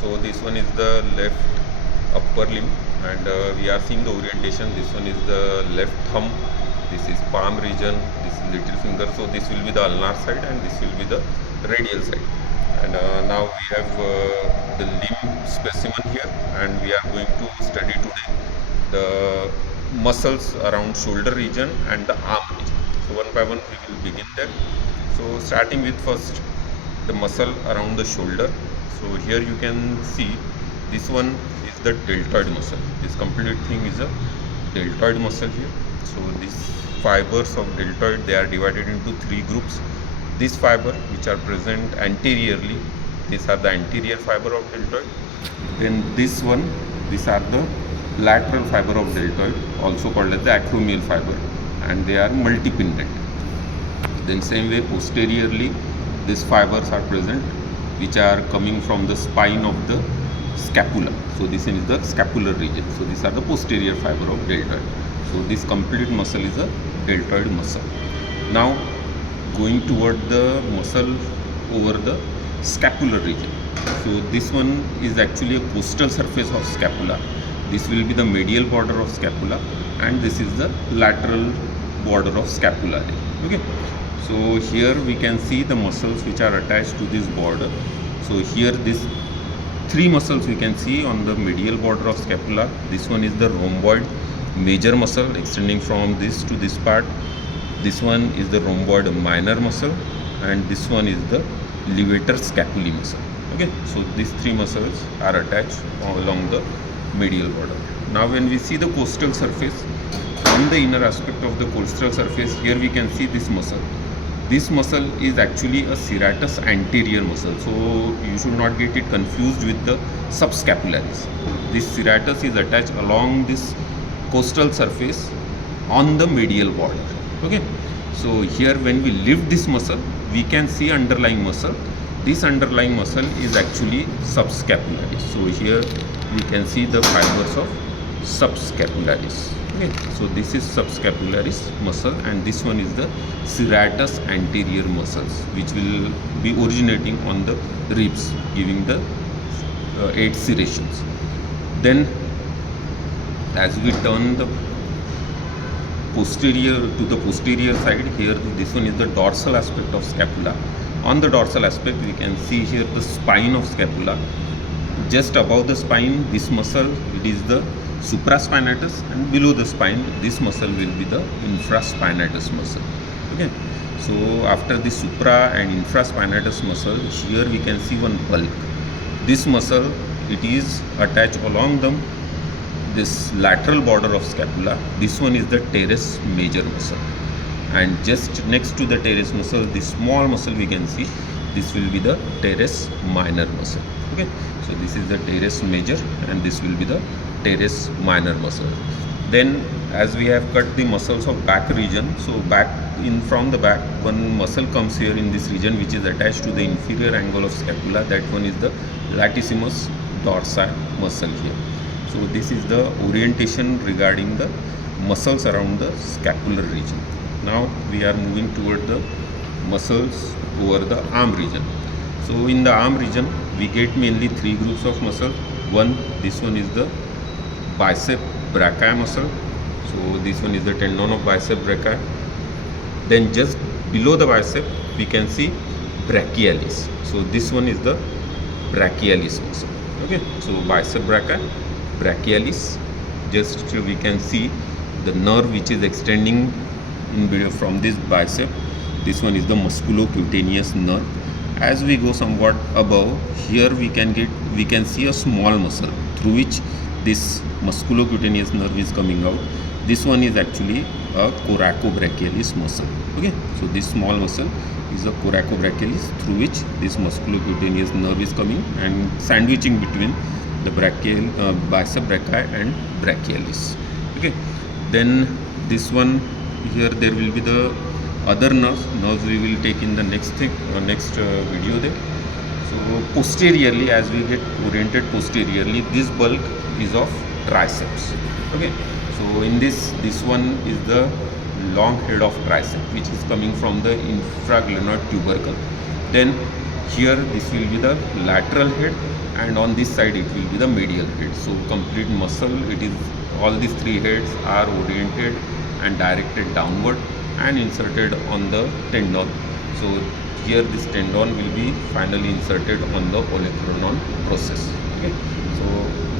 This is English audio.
So this one is the left upper limb, and we are seeing the orientation. This one is the left thumb, this is palm region, this is little finger. So this will be the ulnar side and this will be the radial side. And now we have the limb specimen here, and we are going to study today the muscles around shoulder region and the arm region. So one by one we will begin there. So starting with first the muscle around the shoulder. So here you can see this one is the deltoid muscle. This complete thing is a deltoid muscle here. So these fibers of deltoid, they are divided into three groups. This fiber which are present anteriorly, these are the anterior fiber of deltoid. Then this one, these are the lateral fiber of deltoid, also called as the acromial fiber, and they are multipindent. Then same way posteriorly these fibers are present which are coming from the spine of the scapula. So this is the scapular region. So these are the posterior fiber of deltoid. So this complete muscle is a deltoid muscle. Now going toward the muscle over the scapular region. So this one is actually a costal surface of scapula. This will be the medial border of scapula, and this is the lateral border of scapula. Okay. So here we can see the muscles which are attached to this border. So here these three muscles we can see on the medial border of scapula. This one is the rhomboid major muscle extending from this to this part. This one is the rhomboid minor muscle, and this one is the levator scapulae muscle. Okay, so these three muscles are attached along the medial border. Now when we see the costal surface, on the inner aspect of the costal surface, here we can see this muscle. This muscle is actually a serratus anterior muscle, so you should not get it confused with the subscapularis. This serratus is attached along this costal surface on the medial border. Okay, so here when we lift this muscle, we can see underlying muscle. This underlying muscle is actually subscapularis. So here we can see the fibers of subscapularis. Okay, so this is subscapularis muscle, and this one is the serratus anterior muscles, which will be originating on the ribs, giving the 8 serrations. Then as we turn the posterior to the posterior side, here this one is the dorsal aspect of scapula. On the dorsal aspect we can see here the spine of scapula. Just above the spine, this muscle, it is the supraspinatus, and below the spine this muscle will be the infraspinatus muscle. Okay, so after the supra and infraspinatus muscle, here we can see one bulk. This muscle, it is attached along this lateral border of scapula. This one is the teres major muscle, and just next to the teres muscle, this small muscle we can see, this will be the teres minor muscle. Okay, so this is the teres major, and this will be the teres minor muscle. Then as we have cut the muscles of back region, so back from the back, one muscle comes here in this region which is attached to the inferior angle of scapula. That one is the latissimus dorsi muscle here. So this is the orientation regarding the muscles around the scapular region. Now we are moving toward the muscles over the arm region. So in the arm region we get mainly three groups of muscle. One, this one is the bicep brachii muscle. So this one is the tendon of bicep brachii. Then just below the bicep we can see brachialis. So this one is the brachialis muscle. Okay, so bicep brachii, brachialis. Just we can see the nerve which is extending from this bicep. This one is the musculocutaneous nerve. As we go somewhat above, here we can see a small muscle through which this musculocutaneous nerve is coming out. This one is actually a coracobrachialis muscle. Okay, so this small muscle is a coracobrachialis through which this musculocutaneous nerve is coming and sandwiching between the bicep brachii and brachialis. Okay, then this one here, there will be the other nerves we will take in the next video there. So posteriorly, as we get oriented posteriorly, this bulk is of triceps. Okay, so in this one is the long head of tricep which is coming from the infraglenoid tubercle. Then here this will be the lateral head, and on this side it will be the medial head. So complete muscle, it is, all these three heads are oriented and directed downward and inserted on the tendon. So here this tendon will be finally inserted on the olecranon process. Okay, so